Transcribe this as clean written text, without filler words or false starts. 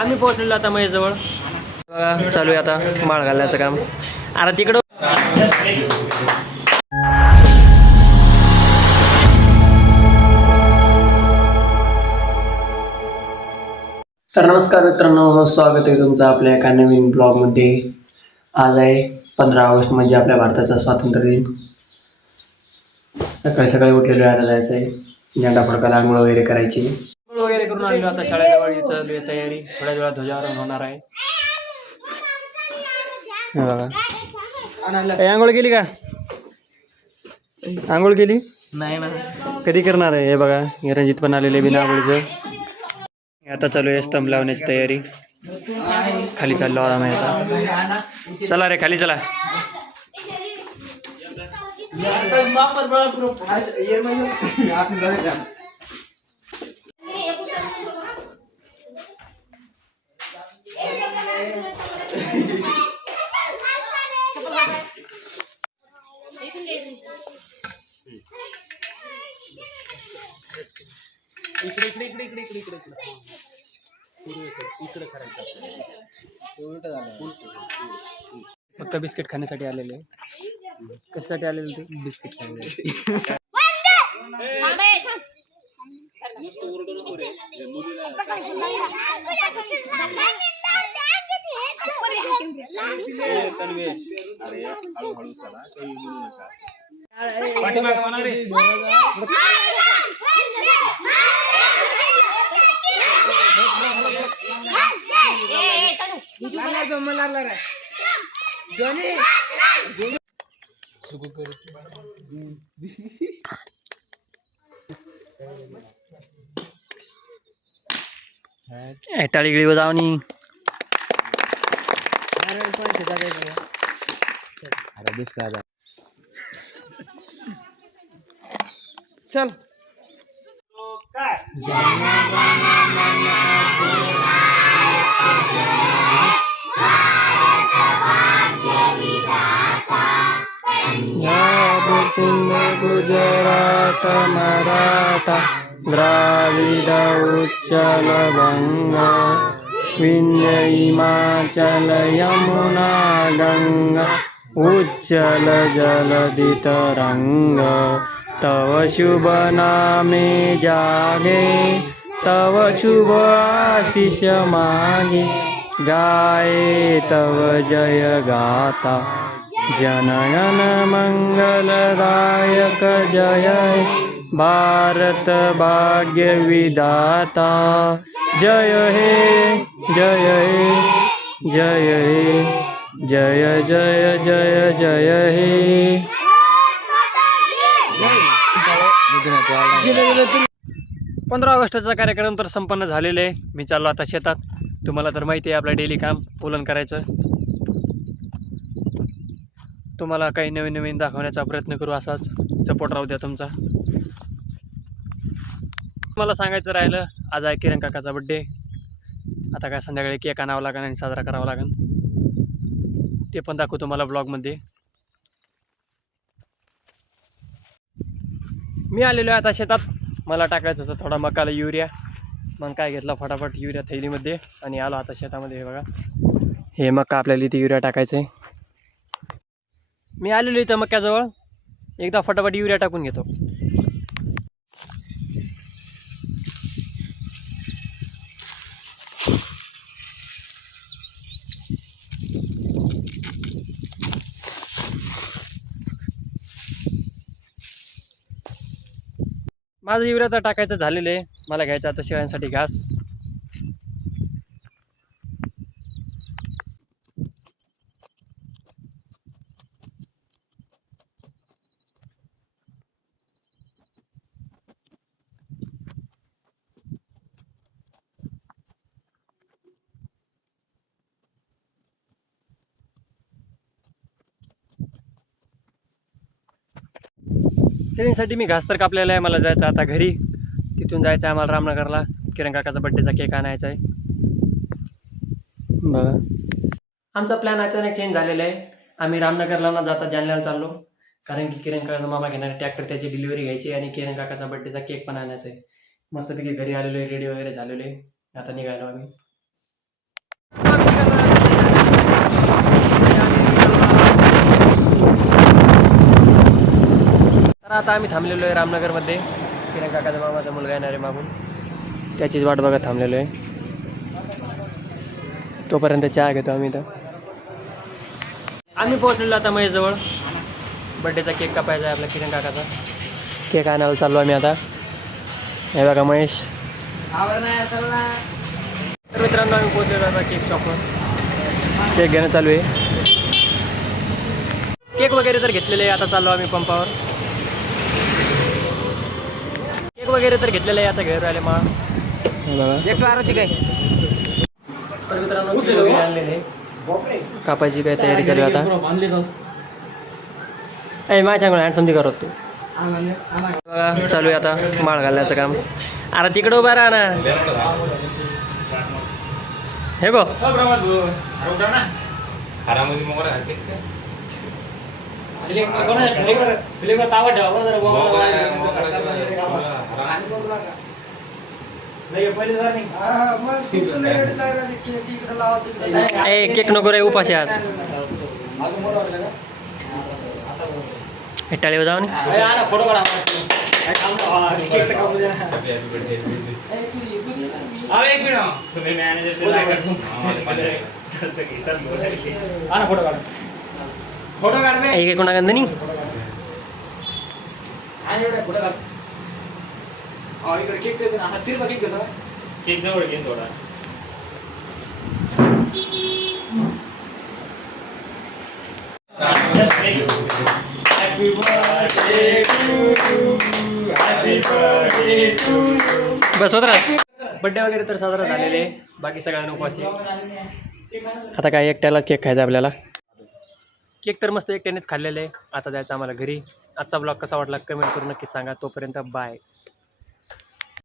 आम्ही पोहोचलेलो आता मयजवळ. चालू आहे आता माळ घालण्याचं काम. आता तिकडं तर नमस्कार मित्रांनो, स्वागत आहे तुमचं आपल्या एका नवीन ब्लॉगमध्ये. आज आहे 15 ऑगस्ट, म्हणजे आपल्या भारताचा स्वातंत्र्य दिन. सकाळी सकाळी उठलेलो आहे, जायचं आहे झेंडा फडकायला, आंघोळ वगैरे करायची. आंघोळ वगैरे करून आलेलो आता शाळेजवळ. चालू आहे तयारी, थोड्या वेळात ध्वजारोहण होणार आहे. बघा, आंघोळ केली का? आंघोळ केली नाही ना, कधी करणार आहे? हे बघा, रणजित पण आलेले बिना आंघोळीचं. आता चालू आहे स्तंभ लावण्याची तयारी. खाली चाललो आम्ही आता. चला रे, खाली चला. फक्त बिस्किट खाण्यासाठी आलेले. कशासाठी आलेले ते? बिस्किट खाण्यासाठी. टाळी गिळी बजावणी. चल गुजरात मराठा द्राविड उच्चल बंग विंध्य हिमाचल यमुना गंगा उच्चल जलधि तरंग तव शुभ नामे जागे तव शुभ आशीष मागे गाये तव जय गाथा जनगण मंगलदायक जय भारत भाग्य विधाता जय हे जय हे जय हे जय जय जय जय हे. 15 ऑगस्टचा कार्यक्रम तर संपन्न झालेला आहे. मी चाललो आता शेतात. तुम्हाला तर माहिती आहे आपलं डेली काम पुलन करायचं. तुम्हाला काही नवीन नवीन दाखवण्याचा प्रयत्न करू, असाच सपोर्ट राहू द्या तुमचा. मला सांगायचं राहिलं, आज आहे किरण काकाचा बड्डे. आता काय संध्याकाळी केक आणावं लागेल आणि साजरा करावा लागेल. ते पण दाखवतो तुम्हाला ब्लॉगमध्ये. मी आलेलो आहे आता शेतात. मला टाकायचं होतं थोडा मकाला युरिया. मग काय घेतला फटाफट युरिया थैलीमध्ये आणि आलो आता शेतामध्ये. हे बघा, हे मका आपल्याला इथे युरिया टाकायचं आहे. मी आलेलो इथं मक्याजवळ. एकदा फटाफट युरिया टाकून घेतो. माझं युरिया तर टाकायचं झालेलं आहे. मला घ्यायचं आता शेळ्यांसाठी घास. शेळींसाठी मी घास तर कापलेला आहे. मला जायचं आता घरी. तिथून जायचं आहे आम्हाला रामनगरला. किरण काकाचा बड्डेचा केक आणायचा आहे. बघा, आमचा प्लॅन अचानक चेंज झालेला आहे. आम्ही रामनगरला न जाता जालन्याला चाललो. कारण की किरण काकाचा मामा घेणारे ट्रॅक्टर, त्याची डिलिव्हरी घ्यायची आणि किरण काकाचा बड्डेचा केक पण आणायचा आहे. मस्तपैकी घरी आलेलो आहे, रेडी वगैरे झालेलो आहे. आता निघालो आम्ही. आता आम्ही थांबलेलो आहे रामनगरमध्ये. किरण काकाचा मामाचा मुलगा येणार आहे मागून, त्याचीच वाट बघत थांबलेलो आहे. तोपर्यंत चहा घेतो आम्ही इथं. आम्ही पोहोचलेलो आता महेशजवळ. बड्डेचा केक कापायचा आहे आपला किरण काकाचा. केक आणायला चाललो आम्ही आता. हे बघा महेश. तर मित्रांनो आम्ही पोहोचलेलो आता केक शॉपवर. केक घेणं चालू आहे. केक वगैरे तर घेतलेले आहे. आता चाललो आम्ही पंपावर. केक वगैरे तर घेतलेलं आहे. आता घेऊन राहिले मा बघा. तर मित्रांनो केक वगैरे आणलेले. कापायची काय तयारी चालू आहे आता. ए माझ्याकडून हँड समजी करत तू बघा. चालू आहे आता माळ घालण्याचं काम. अरे तिकडं उभा राहा ना. हे गो ए केक नको रे उपाशी आज. टाळी जाऊ एक कोणा गंध नाही. केक जवळ घेईन थोडा. बस होत राहा. बड्डे वगैरे तर साजरा झालेले. बाकी सगळ्यांना उपवासी. आता काय एकट्यालाच केक खायचा आपल्याला. केक तर मस्त एकट्यानेच खाल्लेले आहे. आता जायचं आम्हाला घरी. आजचा ब्लॉग कसा वाटला कमेंट करून नक्की सांगा. तोपर्यंत बाय.